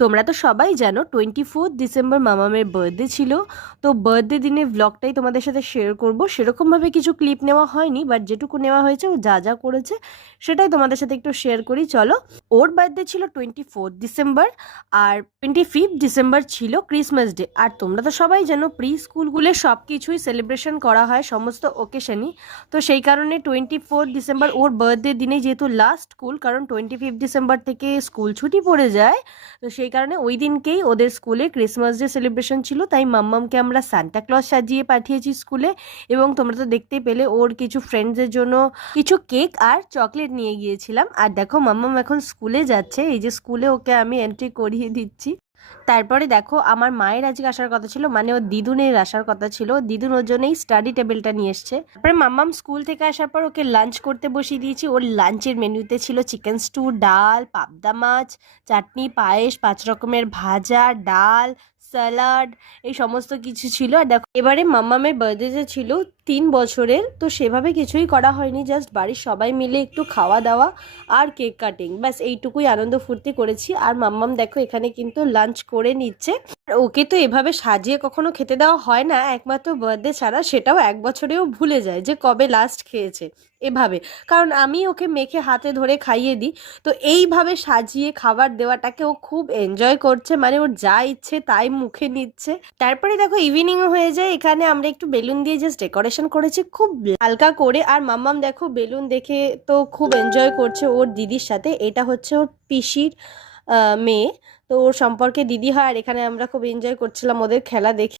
তোমরা তো সবাই জানো 24 ডিসেম্বর মামামের বার্থডে ছিল। তো বার্থডে দিনে ব্লগটাই তোমাদের সাথে শেয়ার করব। সেরকমভাবে কিছু ক্লিপ নেওয়া হয়নি, বাট যেটুকু নেওয়া হয়েছে ও যা যা করেছে সেটাই তোমাদের সাথে একটু শেয়ার করি। চলো। ওর বার্থডে ছিল 24 ডিসেম্বর, আর 25 ডিসেম্বর ছিল ক্রিসমাস ডে। আর তোমরা তো সবাই জানো প্রি স্কুলগুলো সব কিছুই সেলিব্রেশন করা হয় সমস্ত ওকেশনই। তো সেই কারণে 24 ডিসেম্বর ওর বার্থডে দিনে যেহেতু লাস্ট স্কুল, কারণ 25 ডিসেম্বর থেকে স্কুল ছুটি পড়ে যায়, তো সেই কারণে ওই দিনকেই ওদের স্কুলে ক্রিসমাস ডে সেলিব্রেশন ছিল। তাই মাম্মামকে আমরা সান্টা ক্লজ সাজিয়ে পাঠিয়েছি স্কুলে। এবং তোমরা তো দেখতেই পেলে ওর কিছু ফ্রেন্ডসের জন্য কিছু কেক আর চকলেট নিয়ে গিয়েছিলাম। আর দেখো মাম্মাম এখন স্কুলে যাচ্ছে, এই যে স্কুলে ওকে আমি এন্ট্রি করিয়ে দিচ্ছি। তারপরে দেখো আমার মায়ের আজকে আসার কথা ছিল, মানে ওর দিদুনের আসার কথা ছিল। দিদুন ওর জন্যই স্টাডি টেবিলটা নিয়ে এসছে। তারপরে মাম্মাম স্কুল থেকে আসার পর ওকে লাঞ্চ করতে বসিয়ে দিয়েছি। ওর লাঞ্চের মেনুতে ছিল চিকেন স্টু, ডাল, পাবদা মাছ, চাটনি, পায়েস, 5 রকমের ভাজা, ডাল, স্যালাড, এই সমস্ত কিছু ছিল। আর দেখো এবারে মাম্মামের বার্থডে যে ছিল 3 বছরের, তো সেভাবে কিছুই করা হয়নি, জাস্ট বাড়ির সবাই মিলে একটু খাওয়া দাওয়া আর কেক কাটিং, ব্যাস এইটুকুই আনন্দ ফুর্তি করেছি। আর মাম্মাম দেখো এখানে কিন্তু লাঞ্চ করে নিচ্ছে। আর ওকে তো এভাবে সাজিয়ে কখনো খেতে দেওয়া হয় না, একমাত্র বার্থডে ছাড়া, সেটাও 1 বছরেও ভুলে যায় যে কবে লাস্ট খেয়েছে এভাবে। কারণ আমি ওকে মেখে হাতে ধরে খাইয়ে দিই, তো এইভাবে সাজিয়ে খাবার দেওয়াটাকে ও খুব এনজয় করছে, মানে ওর যা ইচ্ছে তাই মুখে নিচ্ছে। তারপরে দেখো ইভিনিংও হয়ে যায়, এখানে আমরা একটু বেলুন দিয়ে জাস্ট ডেকোরেশন করেছি খুব হালকা করে। আর মাম্মাম দেখো বেলুন দেখে তো খুব এনজয় করছে ওর দিদির সাথে। এটা হচ্ছে ওর পিসির মেয়ে, তো ওর সম্পর্কে দিদি হয়। আর এখানে আমরা খুব এনজয় করছিলাম ওদের খেলা দেখে।